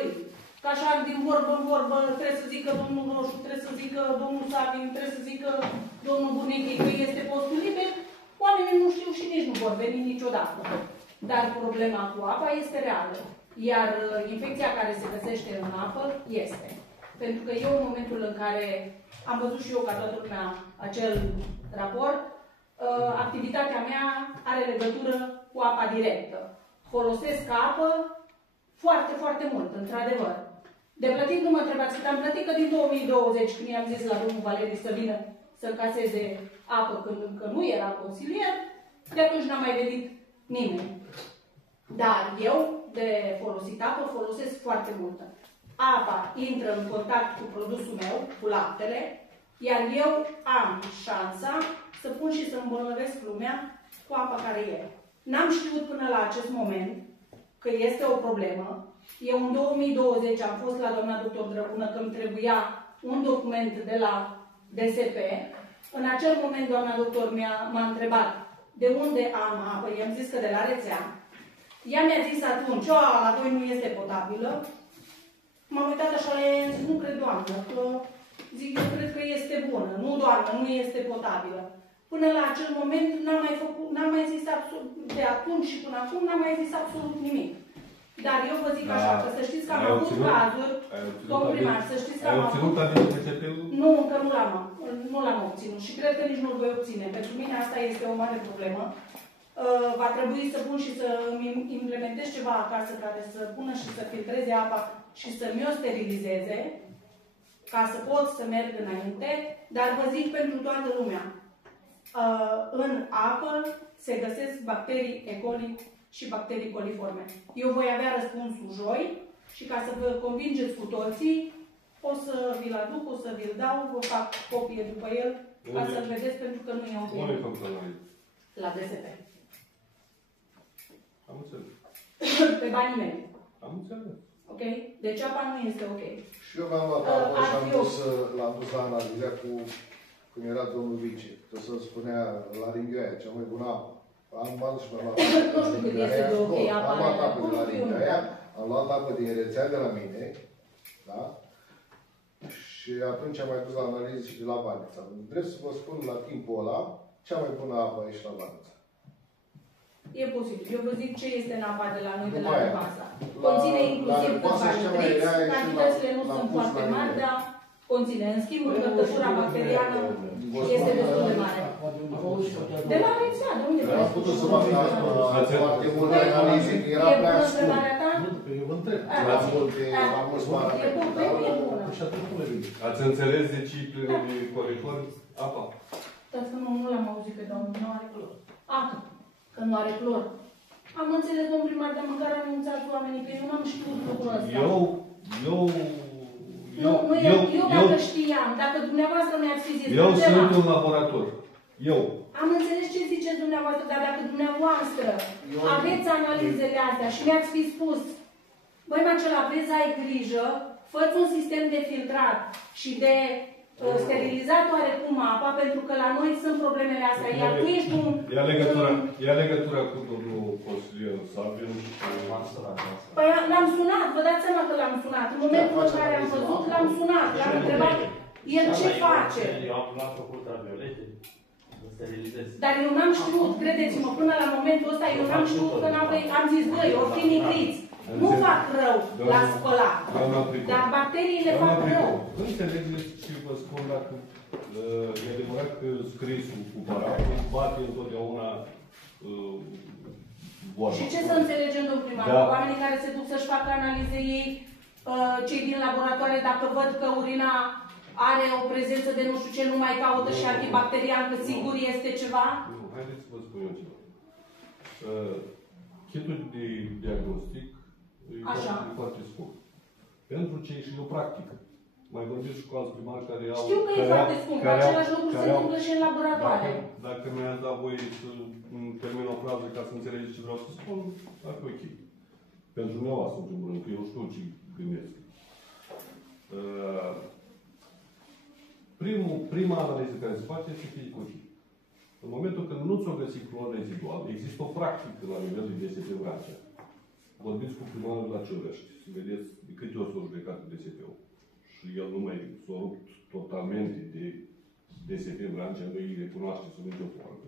dori. Că așa, din vorbă în vorbă, trebuie să zică domnul Roșu, trebuie să zică domnul Savin, trebuie să zică domnul Bunichi că este postul liber, oamenii nu știu și nici nu vor veni niciodată. Dar problema cu apa este reală. Iar infecția care se găsește în apă este. Pentru că eu, în momentul în care am văzut și eu, ca toată lumea, acel raport, activitatea mea are legătură cu apa directă. Folosesc apă foarte, foarte mult, într-adevăr. De plătit nu mă întrebați cât am plătit, că din 2020, când i-am zis la domnul Valerii să vină să încaseze apă când încă nu era consilier, de atunci n-a mai venit nimeni. Dar eu, de folosit apă, folosesc foarte multă. Apa intră în contact cu produsul meu, cu laptele, iar eu am șansa să pun și să îmbolnăvesc lumea cu apa care e. N-am știut până la acest moment că este o problemă. Eu în 2020 am fost la doamna doctor Drăgună că îmi trebuia un document de la DSP. În acel moment doamna doctor m-a întrebat de unde am apă. I-am zis că de la rețea. Ea mi-a zis atunci, la voi nu este potabilă. M-am uitat așa la ea, i-am zis, nu cred, doamnă, că zic, eu cred că este bună. Nu, doamnă, nu este potabilă. Până la acel moment n-am mai zis absolut, de atunci și până acum n-am mai zis absolut nimic. Dar eu vă zic așa, că să știți că am avut cazuri, domnul primar, să știți că am avut... Nu, încă nu l-am obținut și cred că nici nu-l voi obține. Pentru mine asta este o mare problemă. Va trebui să pun și să implementez ceva acasă care să pună și să filtreze apa și să mi-o sterilizeze, ca să pot să merg înainte, dar vă zic pentru toată lumea, în apă se găsesc bacterii E. coli și bacterii coliforme. Eu voi avea răspunsul joi și ca să vă convingeți cu toții, o să vi-l aduc, o să vi-l dau, vă fac copie după el, ca să-l vedeți, pentru că nu e ok. La DSP. Am înțeles. Pe banii mei. Am înțeles. Ok? Deci apa nu este ok. Și eu mi-am luat apă și l-am dus la analiză cu când era domnul vice. Că să spunea la Ringheaia, cea mai bună apă. Am luat și mi-am luat apă. Nu știu cât este de ok apa. Am luat apă de la Ringheaia, am luat apă din rețea de la mine, da? Și atunci am mai dus la analiză și de la Banița. Drept să vă spun, la timpul ăla, cea mai bună apă a ieșit la Banița. E posibil. Eu vă zic ce este în apa de la noi, de la Răpasa. Conține inclusiv câțiva nitriți, cantitățile nu sunt foarte mari, dar conține. În schimb, încărcătura bacteriană este destul de mare. De la rețea, de unde vreau? Am putut să fac foarte multe analize, că era prea scurt. Eu vă întreb. La mulți mari. Ați înțeles de ciclele de colifor? Apa? Dar că nu l-am auzit pe domnul, nu are clor. Apă. Că nu are clor. Am înțeles, domnul primar, dar măcar am anunțat oamenii, că eu n-am știut lucrul ăsta. Eu dacă știam, dacă dumneavoastră mi-ați fi zis... Eu sunt un laborator. Eu. Am înțeles ce ziceți dumneavoastră, dar dacă dumneavoastră aveți analizele astea și mi-ați fi spus, băi, Marcel, aveți, ai grijă, fă-ți un sistem de filtrat și de sterilizat oarecum apa, pentru că la noi sunt problemele astea, iar tu ești un... Ia legătura cu domnul consilier Savin și cu Marcel. Păi l-am sunat, vă dați seama că l-am sunat. În momentul în care am văzut, l-am sunat, l-am întrebat, el ce face? Eu am făcut ultraviolete, să sterilizez. Dar eu n-am știut, credeți-mă, până la momentul ăsta, eu n-am știut că am zis, băi, o fi nitriți. Nu fac rău la spălat, dar bacteriile fac rău. Înțelegeți și vă spun dacă e adevărat că scrisul cu paratul bate întotdeauna boala. Și ce să înțelegem, domnul primar? Oamenii care se duc să-și facă analize ei, cei din laboratoare, dacă văd că urina are o prezență de nu știu ce, nu mai caută și antibacterian, că sigur este ceva? Nu, haideți să vă spun eu ceva. Kitul de diagnostic e foarte scurt. Pentru cei și o practică. Mai vorbim și cu alți primari care au... Știu că e foarte scump, că același lucru se întâmplă și în laboratoare. Dacă mi-ați dat voie să termin o frază ca să înțelegeți ce vreau să spun, ar fi ok. Pentru dumneavoastră, în primul rând, că eu știu ce gândesc. Prima analiză care se face este fizicochimie. În momentul când nu ți-o găsit clor rezidual, există o practică la nivel de DSP Vrancea. Vorbiți cu primarul la Ciorăști, să vedeți de câte și el nu mai s-a rupt totalmente de DSP în Vrancea, nu îi recunoaște sub nicio formă.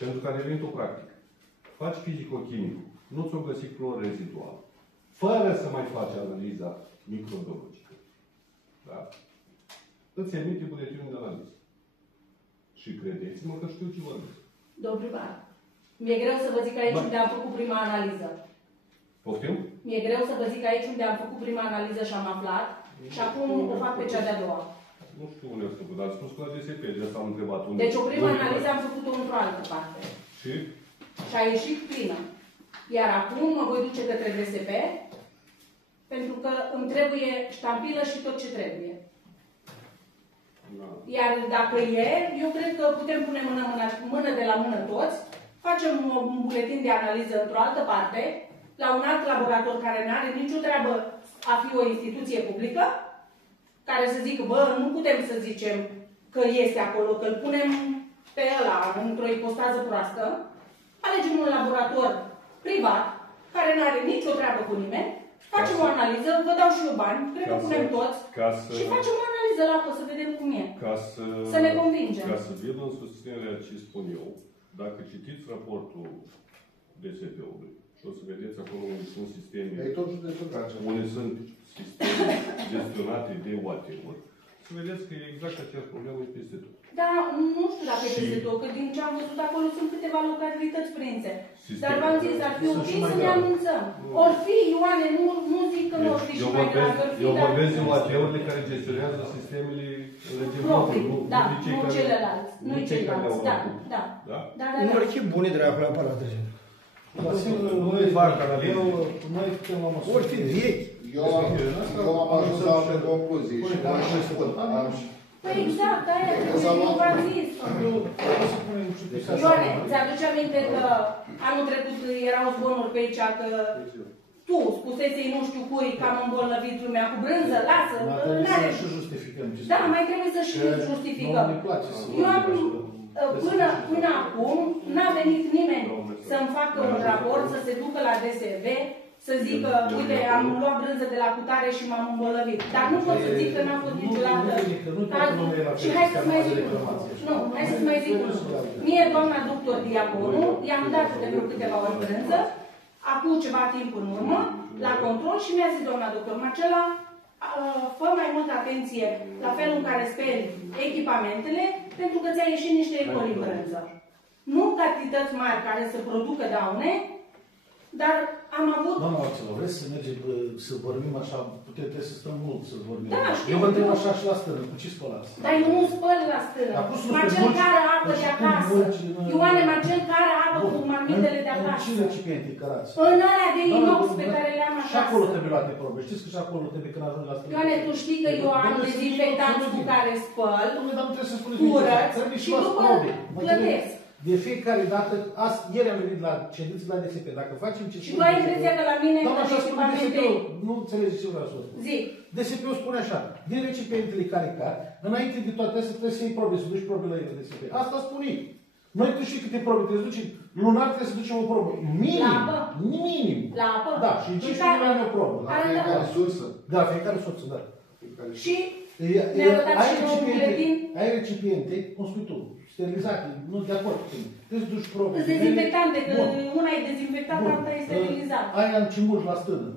Pentru că a devenit o practică. Faci fizico-chimicul, nu ți-o găsi clor rezidual, fără să mai faci analiza microbiologică. Da? Îți emite buletinul de analiză. Și credeți-mă că știu ce vorbesc. Domnul primar, mi-e greu să vă zic aici unde am făcut prima analiză. Poftim? Mi-e greu să vă zic aici unde am făcut prima analiză și am aflat și acum o fac pe cea de-a doua. Nu știu unde ați făcut, dar ați spus că la DSP, de asta am întrebat unde. Deci o primă analiză am făcut-o într-o altă parte. Și? Și a ieșit plină. Iar acum mă voi duce către DSP pentru că îmi trebuie ștampilă și tot ce trebuie. Da. Iar dacă e, eu cred că putem pune mână de la mână toți, facem un buletin de analiză într-o altă parte, la un alt laborator care nu are nicio treabă a fi o instituție publică, care să zică, bă, nu putem să zicem că este acolo, că îl punem pe ăla într-o ipostază proastă, alegem un laborator privat, care nu are nicio treabă cu nimeni, facem o analiză, vă dau și eu bani, cred că punem toți, și facem o analiză la apă, să vedem cum e. Să ne convingem. Ca să vin în susținerea ce spun eu, dacă citiți raportul DSP-ului, și o să vedeți acolo unde sunt sisteme, unde sunt sisteme gestionate de whatever, să vedeți că e exact aceeași problemă peste tot. Da, nu știu dacă e peste tot, că din ce am văzut acolo sunt câteva localități prinse. Dar v-am zis, ar fi ok să ne anunțăm. Or fi, Ioane, nu zic că nu or fi și mai grav, or fi, eu vorbesc de whatever-urile care gestionează sistemele proprii, da, nu celălalți. Nu ceilalți, da. Nu ar fi bune dracu la aparate. Noi putem la măsură. Ori fi vechi. Eu am ajuns la alte concluzii și v-am și spun. Păi exact, aia eu v-am zis. Ioane, ți-aduce aminte că anul trecut erau zvonuri pe aici că tu spusesei nu știu cui că am îmbolnăvit lumea cu brânză, lasă. Trebuie să justificăm. Da, mai trebuie să și justificăm. Eu am, până acum, n-a venit nimeni să-mi facă un raport, să se ducă la DSV, să zică, uite, am luat brânză de la cutare și m-am îmbolnăvit. Dar nu pot să zic că n-a fost niciodată cazul. Și hai să-ți mai zic unul. Nu, hai să-ți mai zic unul. Mie, doamna doctor Diaconu, i-am dat de vreo câteva ori brânză, acum ceva timp în urmă, la control și mi-a zis doamna doctor Marcela, fă mai multă atenție la felul în care speli echipamentele, pentru că ți-a ieșit niște ecoli în brânză. Nu cantități mari care să producă daune, dar am avut... Doamna Marcela, vreți să mergem să vorbim așa? Trebuie să stăm mult să vorbim. Da, știu. Eu vă întreb așa și la stână, cu ce spălați? Dar eu nu spăl la stână. Marcel care apă de acasă. Ioane, Marcel care apă cu marmitele de acasă. În ce recipiente cărați? În alea de inox pe care le-am acasă. Și acolo trebuie luate probe. Știți că și acolo trebuie când ajungi la stână. Ioane, tu știi că eu am dezinfectanți cu care spăl, Dar nu trebuie să spuneți curăț trebuie și luați după probe. plătesc. De fiecare dată, ieri am venit la ședințe la DSP. Dacă facem ce și tu ai impresia că la mine doamna, așa spune DSP-ul, nu înțelegeți ce vreau să spun. Zic. DSP-ul spune așa, din recipientele care cad, înainte de toate astea trebuie să iei probe, să duci probe la DSP. Asta spune. Noi tu știi câte probe trebuie să duci, lunar trebuie să ducem o probă. Minim. La apă? Minim. La apă? Da, și în 15 milioane o probă. La fiecare sursă. Da, fiecare sursă, da. Și ne-a dat și nouă buletin. Ai recipiente, cum spui tu, sterilizate, nu de acord cu tine. Trebuie să duci probe. Sunt dezinfectante, că una e dezinfectată, alta e sterilizată. Aia în cimbur la stână.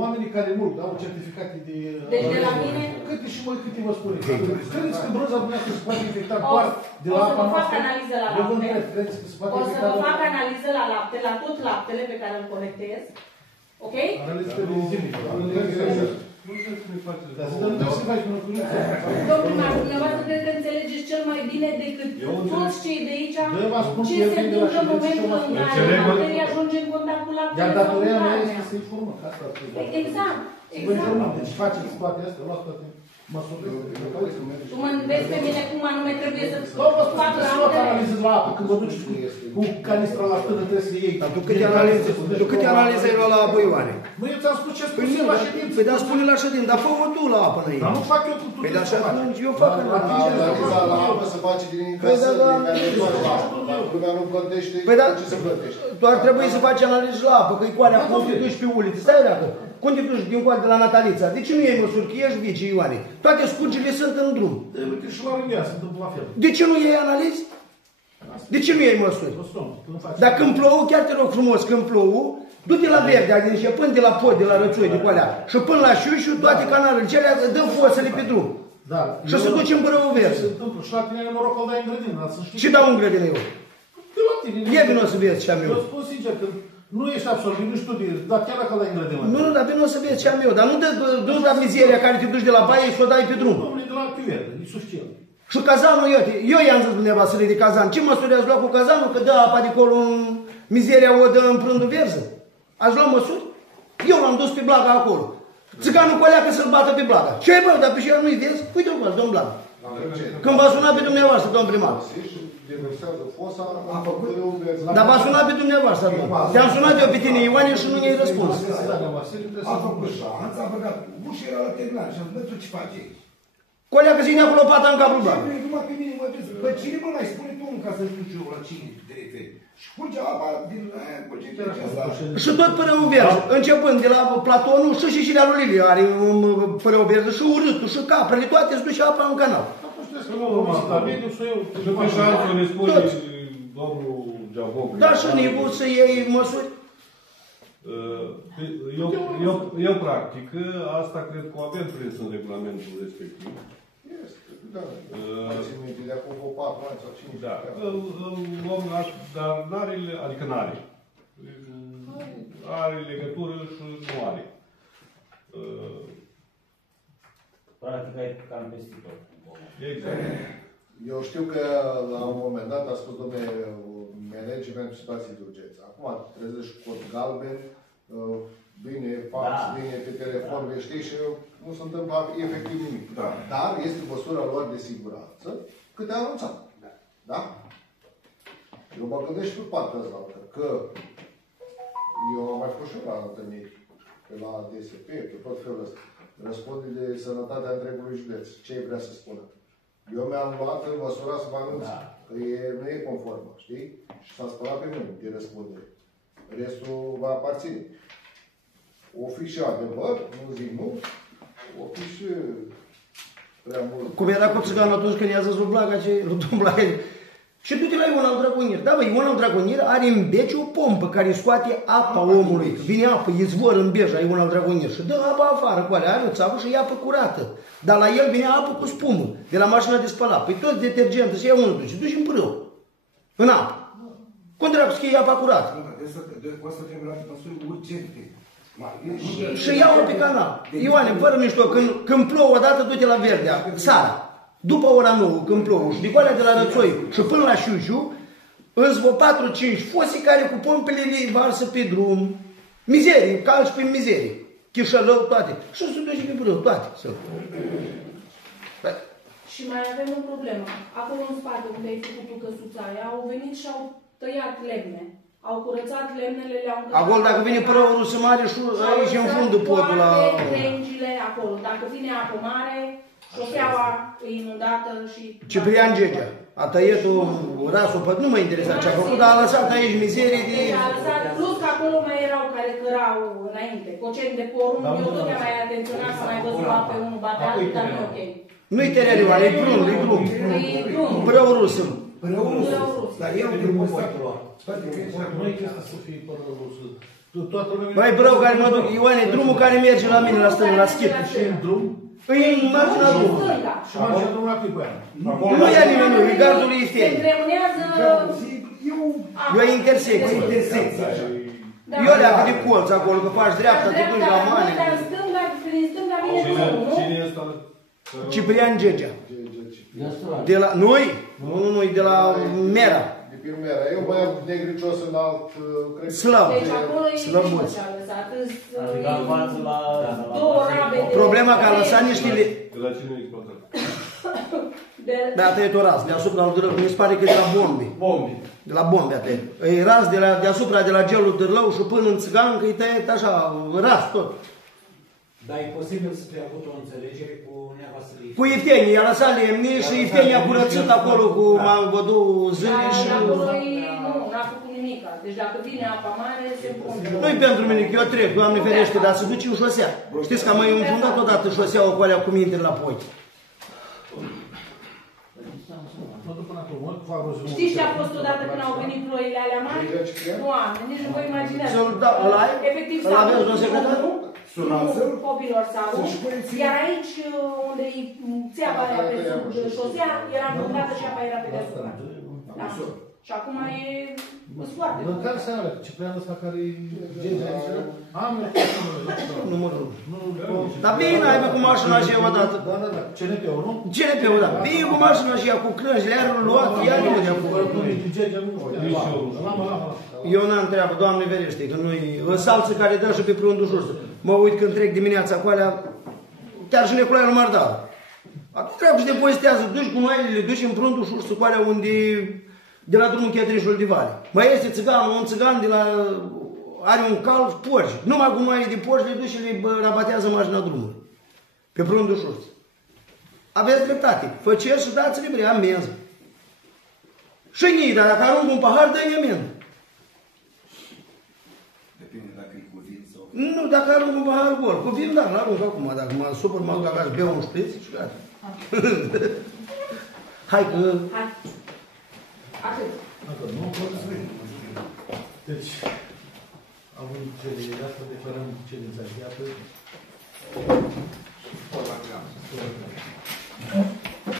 Oamenii care mult au certificate de... Deci de la mine... Câte și voi câte vă spune? Credeți că brânza dumneavoastră se poate infecta doar de la apa noastră? O să vă fac analiză la lapte. O să vă fac analiză la lapte, la tot laptele pe care îl colectez. Ok? Analiză previzibile. Dar să nu să faci până cu domnul primar, dumneavoastră cred că înțelegeți cel mai bine decât toți cei de aici ce se întâmplă în momentul în care materia ajunge în contact cu laptele. Iar datoria mea este să informă. Exact. Vă informăm. Deci faceți toate astea, luați toate măsurile. Tu mă înveți pe mine cum anume trebuie să fac laptele? Analiză la apă. Când vă duceți cu canistra la stână trebuie să iei. Dar tu câte analize ai luat la apă, Ioane? Măi, eu ți-am spus ce spune la ședință. Păi dar spune la ședință, dar fă-o tu la apă înainte. Dar nu fac eu cu tu. Păi dar și atunci eu fac Analiza la apă se face din încasările care lumea nu plătește, ce se plătește. Tu ar trebui să faci analize la apă, că e cu alea cu 12 ulițe. Stai de acolo. cum te duci din coadă de la Natalița? De ce nu iei măsuri? Că ești vice, Ioane. Toate scurgile sunt în drum. Uite, și la Rângea se întâmplă la fel. De ce nu iei analizi? De ce nu iei măsuri? Dar când plouă, chiar te rog frumos, când plouă, du-te la Verdea, începând de la Pod, de la Rățoi, de Coalea, și până la Șușu, toate canalele cele dă fosele pe drum. Da. Și se duce în Bărău Verzi. Se întâmplă. Și la tine e noroc că îl dai în grădină, dar să știi. Și dau în grădină eu. De la tine. E vino să vezi ce am eu. Eu spun sincer că nu ești absolvit, nu știu de dar chiar dacă îl dai în grădină. Nu, dar vino să vezi ce am eu. Dar nu da mizeria care te duci de la baie și o dai pe drum. Domnule, de la Chiuverdă, îi susțin. Și cazanul, eu i-am zis dumneavoastră de cazan. Ce măsuri ați luat cu cazanul? Că dă apa de acolo în mizeria o dă în prândul verză? Ați luat măsuri? Eu l-am dus pe Blaga acolo. Țiganul coleacă să-l bată pe Blaga. Ce ai bă, dar pe și el nu-i vezi? Uite-l cu domn Blaga. Când v-a sunat pe dumneavoastră, domn primar. Dar v-a sunat pe dumneavoastră. Te-am sunat eu pe tine, Ioane, și nu i-ai răspuns. A făcut șanț, a băgat ușa, era la terminal și am zis, bă, tu ce faci aici? Coleacă ține acolo pata în capul Blaga. Numai pe mine mă vezi, bă, cine mă mai spune tu ca să știu și eu la cine te referi? Și curge apa din aia, curge de aceasta. Și tot Părău Verzi, începând de la Platonul și de la lui Lilie, are Părău Verzi, și urâtul, și caprele, toate îți duce apa în canal. Și pe șanțul ne spune domnul Geavoc. Da, și Nicu să iei măsuri. Eu practic, asta cred că o avem prins în regulamentul respectiv. Este, da. Țin minte de acum 4 ani sau 5 Da, luăm, dar n-are, adică n-are. Are legătură și nu are. Practic ai cam peste tot. Exact. Eu știu că la un moment dat a spus, domnule, management situații de urgență. Acum trezești cod galben, bine fax, bine pe telefon, știi, și nu se întâmplă efectiv nimic. Da. Dar este măsura lor de siguranță cât a anunțat. Da? Eu mă gândesc și pe partea asta, că eu am mai fost și la întâlniri pe la DSP, pe tot felul ăsta. Răspunde de sănătatea întregului județ. Ce vrea să spună? Eu mi-am luat în măsura să vă anunț că nu e conformă, știi? Și s-a spălat pe mine de răspundere. Restul va aparține. O fi și adevăr, nu zic nu, o fi și prea mult. Cum era cu țiganul atunci când i-a zis lui Blaga, și du-te la Ion al Dragonier. Da, bă, Ion al Dragonier are în beci o pompă care scoate apa omului. Vine apă, izvor în Beja, Ion al Dragonier. Și dă apa afară cu alea, are o țapă și e apă curată. Dar la el vine apă cu spumă, de la mașina de spălat. Păi tot detergentă, se ia unul duci în pârâu, în apă. Cum dracu să iei apa curată? Asta trebuie luate măsuri urgente. Și iau pe canal. Ioane, fără mișto, când plouă odată, du-te la Verdea, sara. După ora 9, când plouă, și de Coalea de la Rățoi și până la Șușu, îți vă 4-5 fosi care cu pompele le varsă pe drum. Mizerii, calci pe mizerii. Chișălău, toate. Și se duce pe brâu, toate. Și mai avem o problemă. Acolo în spate, unde ai făcut tu căsuța aia, au venit și au tăiat lemne. Au curățat lemnele, le-au încărcat. Acolo, dacă vine părăul rusă mare, și aici în fundul podul la... Crengile acolo. Dacă vine apă mare, șoseaua e inundată și... Ciprian Gegea. A tăiet-o rasul, nu mă interesa ce a făcut, dar a lăsat aici mizerii de... Deci a lăsat, plus că acolo mai erau care cărau înainte. Coceni de porumb, eu tot am mai atenționat să mai văzut pe unul batea, dar nu ok. Nu-i teren, Ioane, e drum, e drum. E drum. Părău rusă. Părău rusă. Dar eu drumul ăsta. Nu e chestia să fie părău rusă. Băi, brău care mă duc, Ioane, drumul care merge la mine la stânga, la schip. Și în drum? Păi e în marginea drumului. Și marginea drumul la Clipoian. Nu ia nimeni, nu, e gardul lui Se Ifteni. întreunează... E o intersecție. Eu leacă de colț acolo, că faci dreapta, te duci la mane. Dar prin stânga vine drumul, nu? Cine e ăsta? Ciprian Gegea. De la... Nu-i? Nu, e de la Mera. De pe Mera. Eu mai am negricios în alt... Slăb. Deci acolo e Slăbuț. ce a lăsat. Adică în față la... Două rabe de... Problema că a lăsat niște... De la cine e exploatat? Da, a tăiat o raz, deasupra, mi se pare că e de la bombe. Bombi. De la bombe a tăiat. E raz deasupra de la gelul Dârlău și până în Țigan, că e tăiat așa, ras tot. Dar e posibil să fi avut o înțelegere cu nevastă lui. Cu Iftenie, i-a lăsat lemne și Iftenie a curățit acolo cu două zâne și... Acolo nu, n-a făcut nimic. Deci dacă vine apa mare, se împunge. Nu-i pentru mine, că eu trec, Doamne ferește, dar se duce în șosea. Știți că am mai înfundat odată șoseaua cu alea cu mintele la pochi. Știți ce a fost odată când au venit ploile alea mari? Doamne, nici nu vă imaginați. Efectiv s-a copiilor s-a iar aici, unde e țeava aia pe sub șosea, era îmbrândată și apa era pe deasupra. Da. Și acum e foarte bun. Care seara? Ciprian ăsta care e genul aici? Am numărul. Dar bine, ai bă cu mașina și eu odată. Da. CNP-ul, nu? CNP-ul, da. Bine cu mașina și ea cu crânjile, iar luat, iar nu de acolo. Eu n-am treabă, Doamne verește, că nu-i... Salță care dă și pe prundul jos. Mă uit când trec dimineața cu alea, chiar și Neculaia nu m-ar da. Acum treabă și depozitează, duci cu noailele, duci în prundul șursă cu alea unde... de la drumul Chetrișul de Vale. Mai este țiganul, un țigan de la... are un calf, porci. Numai cu noaile de porci le duci și le rabatează mașina drumului. Pe prundul șursă. Aveți dreptate. Făceți și dați-le bre, amenză. Și nii, dar dacă arunc un pahar, dă-i amenză. Depinde dacă e cu vin sau... Nu, dacă arunc un pahar gol. Cu vin, da, l-arunc acum. Dacă mă supăr, mă duc acasă, beau un șpriț și gata. Hai că... Hai. Atât. Deci, având cele de asta, declarăm ședința încheiată.